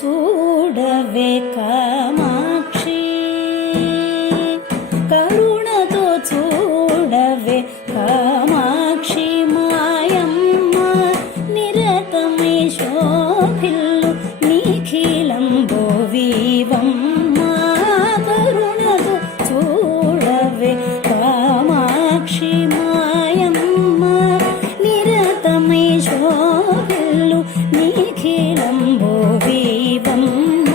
చూడవే కామాక్షి, కరుణతో చూడవే కామాక్షి, మాయమ్మ నిరతమై శోభిల్లు నిఖిలంబో వీవమ్మ. కరుణతో చూడవే కామాక్షి, మాయమ్మ నిరతమై శోభిల్లు నిఖిలంబో వీవమ్మ.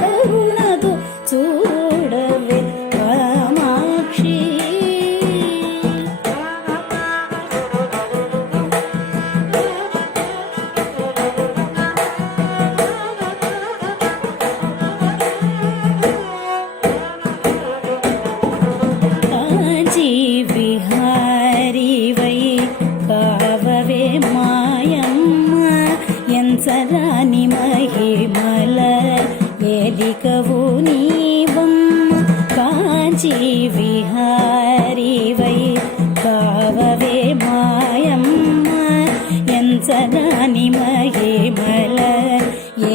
కరుణతో చూడవే కామాక్షి. కాంచీ విహారీ వై కావవే మాయమ్మ, ఎంచరాని మహిమల ఏలికవు నీవమ్మ. కాంచీ విహారీ వై కావవే మాయమ్మ, ఎంచరాని మహిమల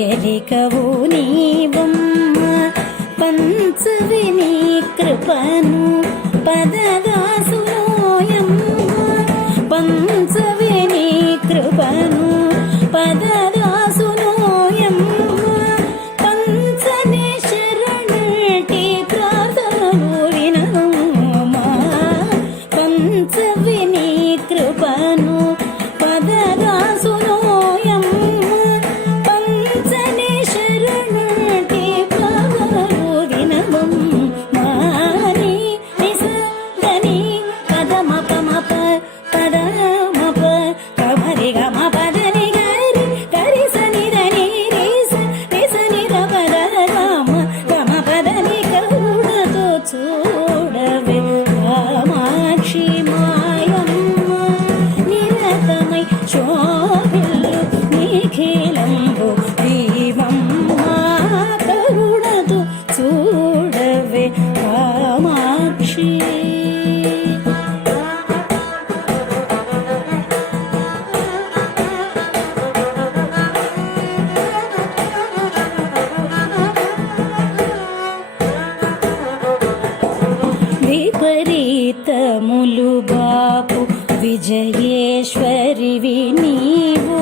ఏలికవు నీవమ్మ. పంచవి నీ కృపను పదదాసునోయమ్మ, పంచవి నీ కృపను పదదాసునోయమ్మ. పంచనే శరణటి ప్రార్థనలు వినమ్మ, పంచవి నీ కృపను పదదాసునోయమ్మ. పంచనే శరణటి ప్రార్థనలు వినమ్మ. నీ నిసదని పదమపమప పదమప కమరి గమ పదని గరి గరి సని దని రిస రిసని ద పద గమ గమ పదని. కరుణతో చూడవే కామాక్షి, మాయమ్మ నిరతమై శోభిల్లు నిఖిలంబో వీవమ్మ. కరుణతో చూడవే కామాక్షి. విపరీతములు బాపు విజయేశ్వరివి నీవు,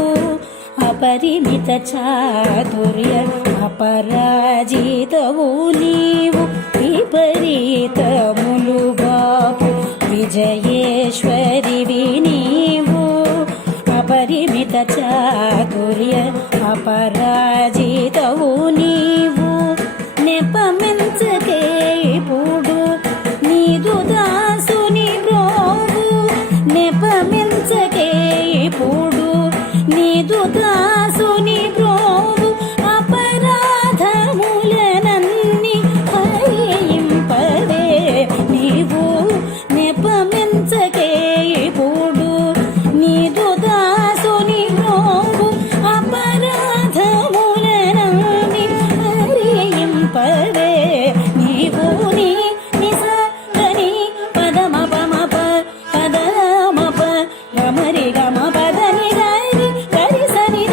అపరిమిత చాతుర్య అపరాజితవు నీవు. విపరీతములు బాపు విజయేశ్వరివి నీవు, అపరిమిత చాతుర్య అపరాజితవు నీవు. నెపమెంచకే ఇప్పుడు నీదు దాసుని బ్రోవు, నెపమెంచకే ఇప్పుడు నీదు దాసుని బ్రోవు. అపరాధములనన్ని హరింపదే నీవు, నెపమెంచకే ఇప్పుడు నీదు దాసుని బ్రోవు. అపరాధములనన్ని హరింపదే నీవు. నీ నిసదని పదమపమప పదమప గమరి గమ పదని గరి గరి సని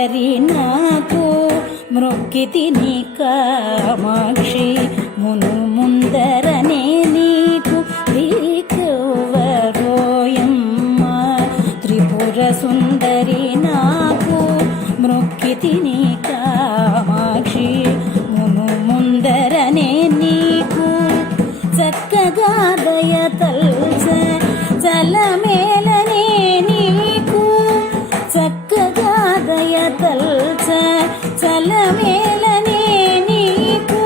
సుందరి నాకు మృక్కితి నీ కామాక్షి మును ముందరనే నీకు దిక్కువరోయమ్మ త్రిపుర సుందరి నాకు మృక్కితి నీ కామాక్షి మును ముందరనే నీకు చక్కగా దయ తల్చ చలమేలనే నీకు చక్కగా దయ తల్చ చలమేలనే నీకు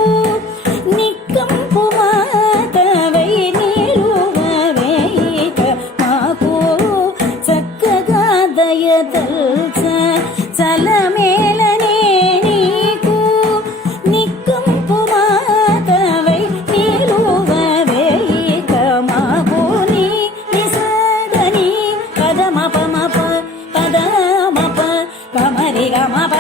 నిక్కంపు మాతవై నిలువవేయిక మాకు చక్కగా దయ తల్చ చలమేలనే నీకు నిక్కంపు మాతవై నిలువవేయిక మాకు నీ నిసదని పదమపమప పదమప పమరి గమప